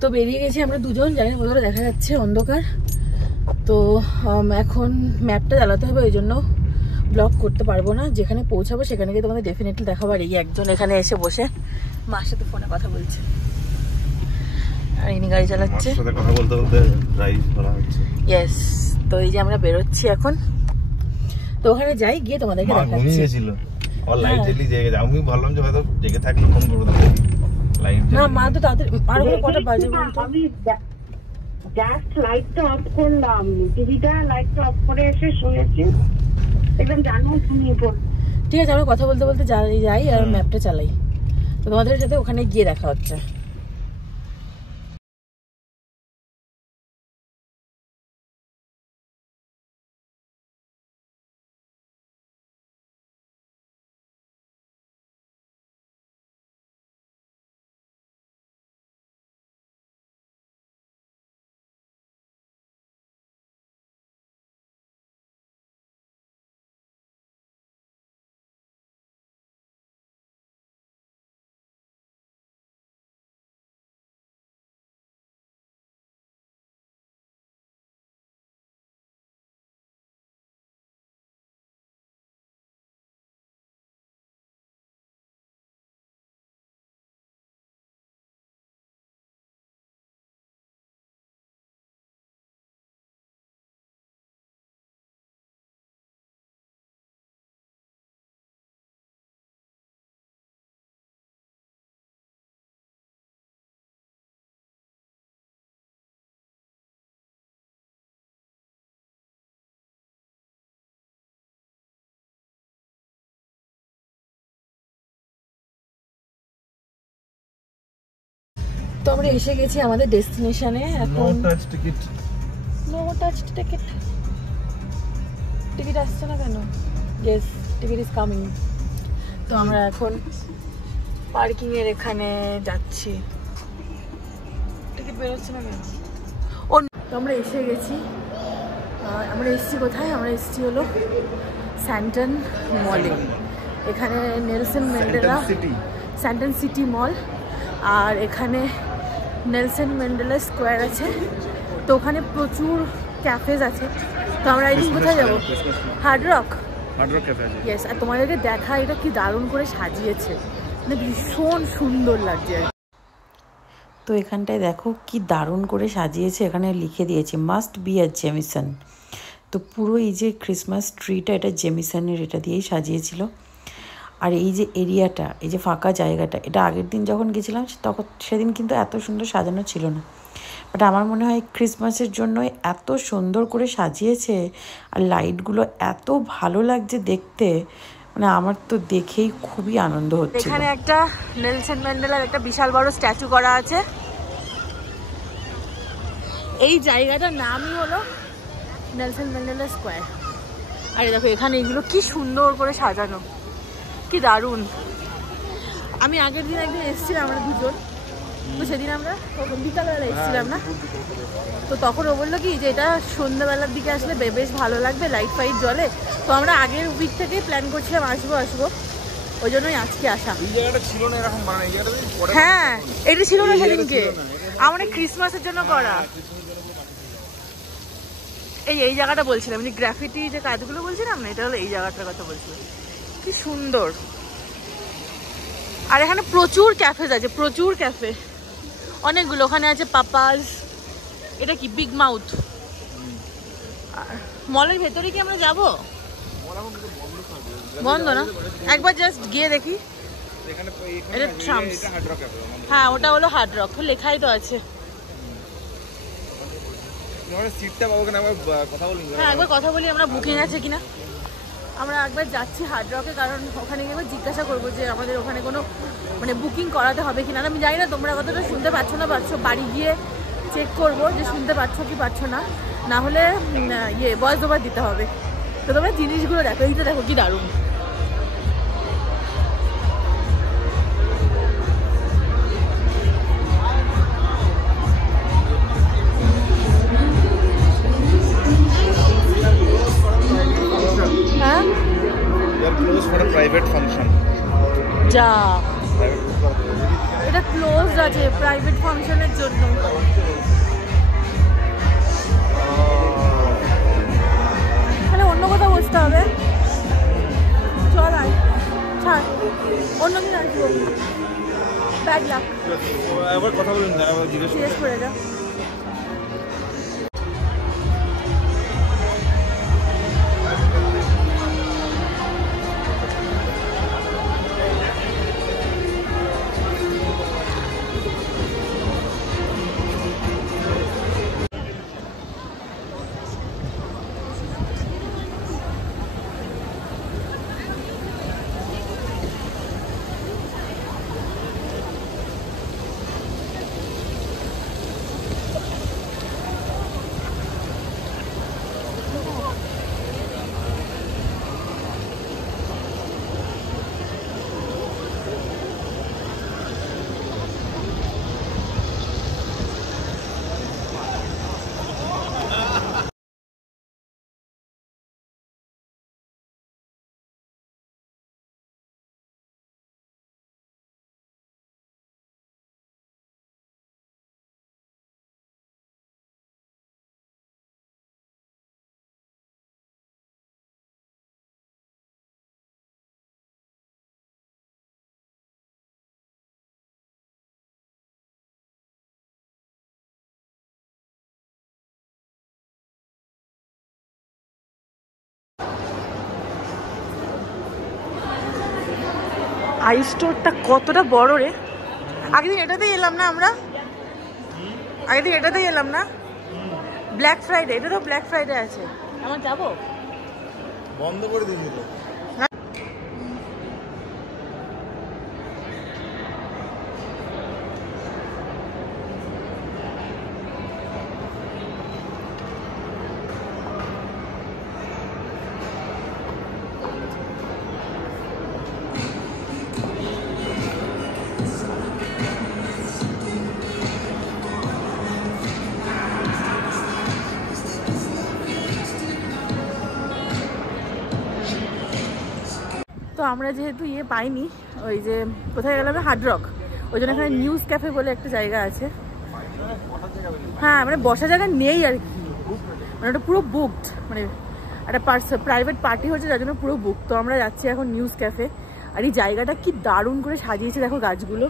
তো বেরিয়ে গেছি আমরা দুজন, জানি না কোথাও দেখা যাচ্ছে অন্ধকার। তো এখন ম্যাপটা চালাতে হবে, ওই জন্য ব্লগ করতে পারবো না। যেখানে পৌঁছাবো সেখানে গিয়ে তোমাদের ডেফিনেটলি দেখাবো। আর এই একজন এখানে এসে বসে মার সাথে ফোনে কথা বলছে, আর ইনি গাড়ি চালাচ্ছে। কথা বলতে বলতে ড্রাইভ করা হচ্ছে। ইয়েস। তো এই যে আমরা বেরোচ্ছি এখন, তো ওখানে যাই, গিয়ে তোমাদেরকে দেখাচ্ছি। আর লাইট জ্বলি জেগে যায়, আমি ভাবলাম যে হয়তো জেগে থাকলে ফোন করবো লাইট না। মা তো তাড়াতাড়ি, আর কটা বাজে বলতো? আমি জাস্ট লাইটটা অফ করলাম, টিভিটা লাইটটা অফ করে এসে শুয়েছি, একদম জানো ঘুমিয়ে পড়। ঠিক আছে, আমরা কথা বলতে বলতে যাই আর ম্যাপটা চালাই। তো তোমাদের সাথে ওখানে গিয়ে দেখা হচ্ছে। তো আমরা এসে গেছি আমাদের ডেস্টিনেশনে। এখন নো টাচ টিকিট। টিকিট আসছে না কেন? Yes, ticket is coming. তো আমরা এখন পার্কিং এর এখানে যাচ্ছি। টিকিট বেরোচ্ছে না কেন? ও, তো আমরা এসে গেছি। আমরা এসেছি কোথায়? আমরা এসেছি হলো স্যান্টন মলে। এখানে নেলসন ম্যান্ডেলা, স্যান্টন সিটি মল, আর এখানে নেলসন ম্যান্ডেলা স্কোয়ার আছে। তো ওখানে প্রচুর ক্যাফেজ আছে। তো আমরা এই দিন কোথায় যাবো? Hard rock cafe. ইয়েস। আর তোমাদেরকে দেখা, এটা কি দারুণ করে সাজিয়েছে, মানে ভীষণ সুন্দর লাগছে। তো এখানটায় দেখো কি দারুণ করে সাজিয়েছে। এখানে লিখে দিয়েছে মাস্ট বি আ জেমিসন। তো পুরো এই যে ক্রিসমাস ট্রিটা, এটা জেমিসনের এটা দিয়েই সাজিয়েছিল। আর এই যে এরিয়াটা, এই যে ফাঁকা জায়গাটা, এটা আগের দিন যখন গেছিলাম তখন সেদিন কিন্তু এত সুন্দর সাজানো ছিল না। বাট আমার মনে হয় ক্রিসমাসের জন্য এত সুন্দর করে সাজিয়েছে, আর লাইটগুলো এত ভালো লাগছে দেখতে, মানে আমার তো দেখেই খুবই আনন্দ হচ্ছে। এখানে একটা নেলসন ম্যান্ডেলার একটা বিশাল বড় স্ট্যাচু করা আছে। এই জায়গাটার নামই হলো নেলসন ম্যান্ডেলা স্কোয়ার। আরে দেখো এখানে এগুলো কি সুন্দর করে সাজানো, কি দারুণ। আমি আগের দিন একদিন এসেছিলাম আমরা দুজন, তো সেদিন আমরা বিকালবেলা এসেছিলাম না, তো তখন ও বললো কি যে এটা সন্ধ্যাবেলার দিকে আসলে বেশ ভালো লাগবে, লাইট ফাইট জ্বলে। তো আমরা আগের উইক থেকে প্ল্যান করছিলাম আসবো, ওই জন্যই আজকে আসা। হ্যাঁ, এটা ছিল না সেদিনকে, আমাদের ক্রিসমাসের জন্য করা। এই জায়গাটা বলছিলাম, যে গ্রাফিটি যে কাজগুলো বলছিলাম না, এটা হলো এই জায়গাটার কথা বলছিলাম। কি সুন্দর। আর এখানে প্রচুর ক্যাফেজ আছে, প্রচুর ক্যাফে, অনেকগুলো। ওখানে আছে পাপাস, এটা কি বিগ মাউথ। মলের ভেতরে কি আমরা যাবো? বন্ধ না, একবার জাস্ট গিয়ে দেখি। এটা ট্রাম্পস। হ্যাঁ, ওটা হলো হার্ড রক, লেখাই তো আছে। হ্যাঁ, একবার কথা বলি আমরা, বুকিং আছে কিনা। আমরা একবার যাচ্ছি হার্ড রকে, কারণ ওখানে গিয়ে জিজ্ঞাসা করবো যে আমাদের ওখানে কোনো মানে বুকিং করাতে হবে কিনা। আমি জানি না তোমরা কতটা শুনতে পাচ্ছ না পাচ্ছ, বাড়ি গিয়ে চেক করবো যে শুনতে পাচ্ছ কি পাচ্ছ না, না হলে ভয়েস ওভার দিতে হবে। তো তোমরা জিনিসগুলো দেখো, এইটা দেখো কি দারুণ। হ্যাঁ, যা এটা ক্লোজ আছে প্রাইভেট ফাংশনের জন্য। একবার কথা বলুন, জিজ্ঞেস করে যা। আই স্টোরটা কতটা বড় রে। আগের দিন এটাতেই এলাম না আমরা, আগের দিন এটাতেই এলাম না। ব্ল্যাক ফ্রাইডে, এটা তো ব্ল্যাক ফ্রাইডে আছে। আমার যাবো, বন্ধ করে দিয়েছিল। তো আমরা যেহেতু ইয়ে পাইনি, ওই যে কোথায় গেলাম, হার্ড রক, ওই জন্য এখানে নিউজ ক্যাফে বলে একটা জায়গা আছে। হ্যাঁ মানে বসার জায়গা নেই আর কি, মানে ওটা পুরো বুকড, মানে একটা প্রাইভেট পার্টি হচ্ছে যার জন্য পুরো বুক। তো আমরা যাচ্ছি এখন নিউজ ক্যাফে। আর এই জায়গাটা কি দারুণ করে সাজিয়েছে দেখো গাছগুলো।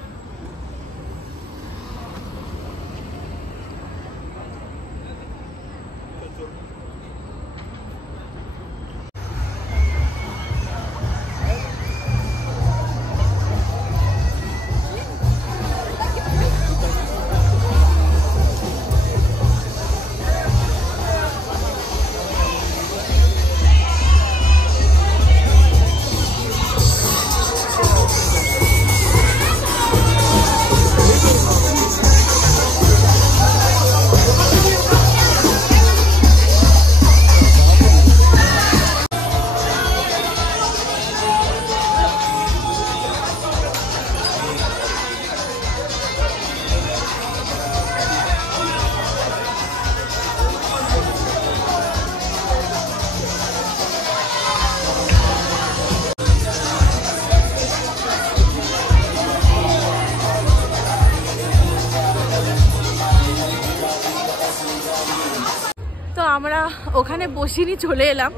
তো আমরা ওখানে বসিনি, চলে এলাম,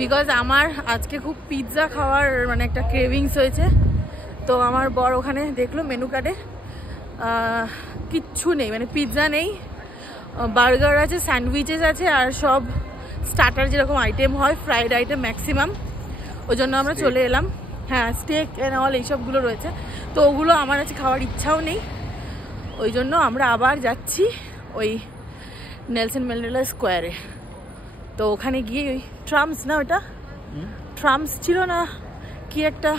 বিকজ আমার আজকে খুব পিৎজা খাওয়ার মানে একটা ক্রেভিংস হয়েছে। তো আমার বর ওখানে দেখলো মেনু কার্ডে কিচ্ছু নেই, মানে পিৎজা নেই, বার্গার আছে, স্যান্ডউইচেস আছে, আর সব স্টার্টার যেরকম আইটেম হয়, ফ্রাইড আইটেম ম্যাক্সিমাম। ওই জন্য আমরা চলে এলাম। হ্যাঁ, স্টেক অ্যান্ড অল এইসবগুলো রয়েছে, তো ওগুলো আমার আজকে খাওয়ার ইচ্ছাও নেই। ওই জন্য আমরা আবার যাচ্ছি ওই নেলসন ম্যান্ডেলা স্কোয়ারে। তো ওখানে গিয়ে ওই ট্রাম্পস, না ওটা ট্রাম্পস ছিল না কি একটা,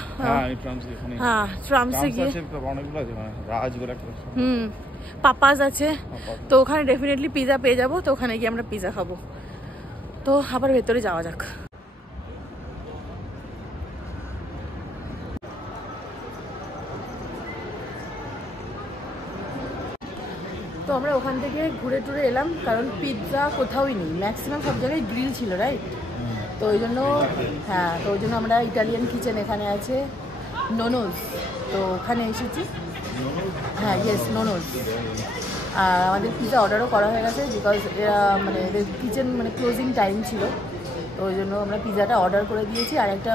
হ্যাঁ ট্রাম্পসে গিয়ে পাপাস আছে, তো ওখানে ডেফিনেটলি পিৎজা পেয়ে যাবো। তো ওখানে গিয়ে আমরা পিৎজা খাবো। তো আবার ভেতরে যাওয়া যাক। তো আমরা ওখান থেকে ঘুরে টুরে এলাম, কারণ পিৎজা কোথাওই নেই, ম্যাক্সিমাম সব জায়গায় গ্রিল ছিল, রাইট? তো ওই জন্য হ্যাঁ, তো ওই জন্য আমরা ইটালিয়ান কিচেন এখানে আছে নোনোজ, তো ওখানে এসেছি। হ্যাঁ ইয়েস, নোনোজ। আর আমাদের পিৎজা অর্ডারও করা হয়ে গেছে, বিকজ এরা মানে এদের কিচেন মানে ক্লোজিং টাইম ছিল, তো ওই জন্য আমরা পিৎজাটা অর্ডার করে দিয়েছি। আর একটা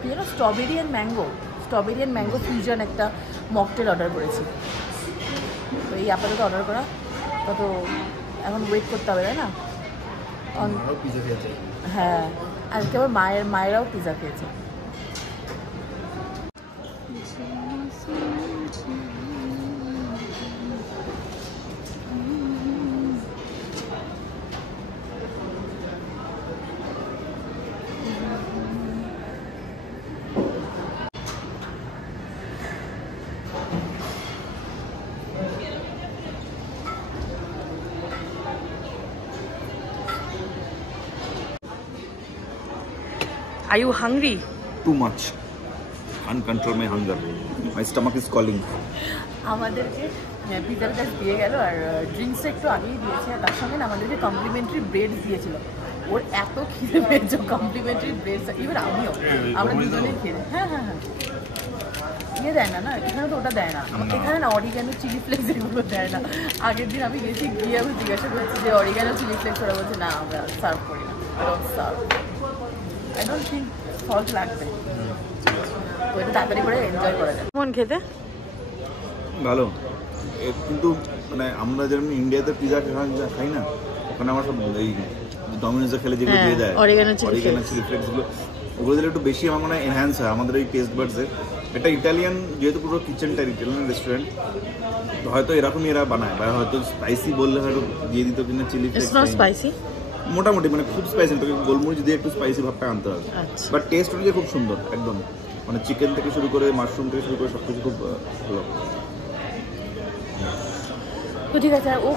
কী যেন স্ট্রবেরি অ্যান্ড ম্যাঙ্গো ফিউশন একটা মকটেল অর্ডার করেছি। তো এই আপাতত অর্ডার করা, তত এখন ওয়েট করতে হবে, তাই না? পিজা খেয়েছে। হ্যাঁ, আজকে আবার মায়েরাও পিজা খেয়েছে। Are you hungry? Too much. Can't control my hunger. My stomach is calling. আমাদেরকে পিজার কাছে দিয়ে গেল, আর ড্রিঙ্কসটা একটু আগেই দিয়েছে, আর তার সঙ্গে আমাদেরকে কমপ্লিমেন্টারি ব্রেড দিয়েছিল। ওর এত খিদে পেয়েছে, কমপ্লিমেন্টারি ব্রেড, ইভেন আমিও, আমরা দুজনেই খেয়ে। হ্যাঁ হ্যাঁ হ্যাঁ, ইয়ে দেয় না, এখানে তো ওটা দেয় না, এখানে না অরিগ্যানো চিলি ফ্লেক্স এগুলো দেয় না। আগের দিন আমি গেছি, গিয়ে আমি জিজ্ঞাসা করছি যে অরিগ্যানো চিলি ফ্লেক্স, ওরা বলছে না আমরা সার্ভ করি না, serve. I don't think salt লাগবে, তো এটা তাড়াতাড়ি করে এনজয় করা যায়। মন খেতে ভালো, কিন্তু মানে আমরা যেরকম ইন্ডিয়াতে পিজা খাই না, ওখানে আমার সব এই ডমিনোজে খেলে যেগুলো দিয়ে দেয় অরিগ্যানো চিলি ফ্লেক্সগুলো, ওগুলো দিলে একটু বেশি আমার মনে হয় এনহ্যান্স হয় আমাদের এই টেস্ট বাডসে। এটা ইটালিয়ান, যেহেতু পুরো কিচেনটা ইটালিয়ান রেস্টুরেন্ট, হয়তো এরকমই এরা বানায়, বা হয়তো স্পাইসি বললে হয়তো দিয়ে দিত, কিনা চিলি ফ্লেক্স স্পাইসি মোটামুটি, মানে খুব স্পাইসি না, গোলমরিচ দিয়ে একটু স্পাইসি ভাবটা আনতে হবে। বাট টেস্ট অনুযায়ী খুব সুন্দর একদম, মানে চিকেন থেকে শুরু করে মাশরুম থেকে শুরু করে সব কিছু খুব ভালো। তো ঠিক আছে, ও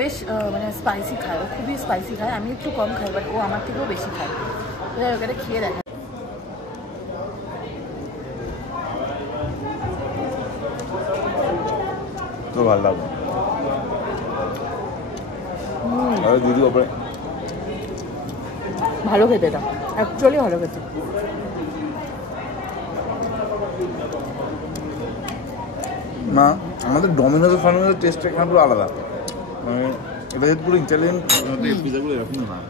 বেশ মানে স্পাইসি খায়, ও খুবই স্পাইসি খায়, আমি একটু কম খাই, বাট ও আমার থেকেও বেশি খায়। ওখানে খেয়ে দেখা তো ভালো লাগবে। দিদি ওপরে ভালো খেতে, এটা অ্যাকচুয়ালি ভালো খেতে। না, আমাদের ডমিনোজের ফার্মিনোজের টেস্ট এখানে পুরো আলাদা, মানে এটা যেহেতু পুরো ইটালিয়ান পিজাগুলো এরকমই হয়।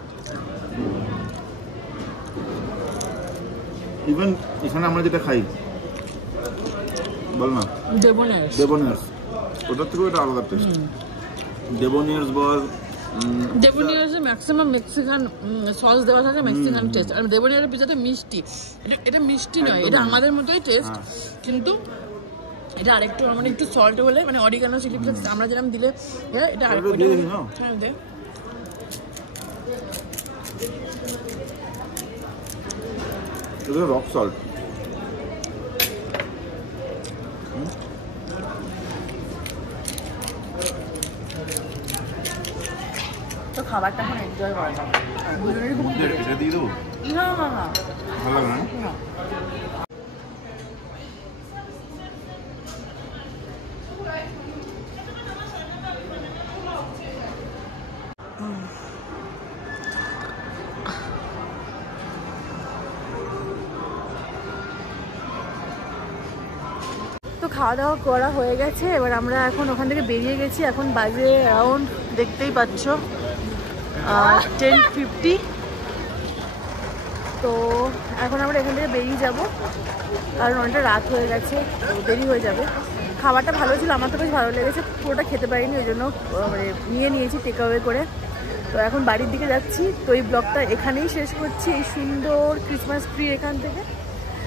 ইভেন এখানে আমরা যেটা খাই, বল না, ডেবোনিয়ার্স, ওটার থেকেও এটা আলাদা টেস্ট। ডেবোনিয়ার্স বল, ডেবোনিয়ার্সে ম্যাক্সিমাম মেক্সিকান সস দেওয়া থাকে, মেক্সিকান টেস্ট। আর ডেবোনিয়ারের পিজাটা মিষ্টি, এটা মিষ্টি নয়, এটা আমাদের মতোই টেস্ট, কিন্তু এটা আরেকটু মানে একটু সল্ট হলে, মানে অরিগানো চিলি ফ্লেক্স আমরা যেরকম দিলে এটা আরেকটু দিয়ে দিই না। হ্যাঁ দে। এটা রক সল্ট। তো খাবারটা এখন এনজয় করা যাবে, দুজনেরই খুব এটা দিয়ে দেবো, না না না ভালো লাগবে না? না। তো খাওয়া দাওয়া করা হয়ে গেছে, এবার আমরা এখন ওখান থেকে বেরিয়ে গেছি। এখন বাজে অ্যারাউন্ড, দেখতেই পাচ্ছ, 10:50। তো এখন আমরা এখান থেকে বেরিয়ে যাব, কারণ অনেকটা রাত হয়ে গেছে, দেরি হয়ে যাবে। খাবারটা ভালো ছিল, আমার তো বেশ ভালো লেগেছে, পুরোটা খেতে পারিনি, ওই জন্য মানে নিয়ে নিয়েছি টেক অ্যাওয়ে করে। তো এখন বাড়ির দিকে যাচ্ছি। তো এই ব্লগটা এখানেই শেষ করছি, এই সুন্দর ক্রিসমাস ট্রি এখান থেকে।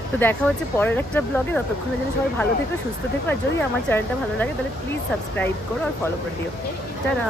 তো দেখা হচ্ছে পরের একটা ব্লগে, ততক্ষণের জন্য সবাই ভালো থেকো, সুস্থ থেকো, আর যদি আমার চ্যানেলটা ভালো লাগে তাহলে প্লিজ সাবস্ক্রাইব করো আর ফলো করে দিও। টাটা।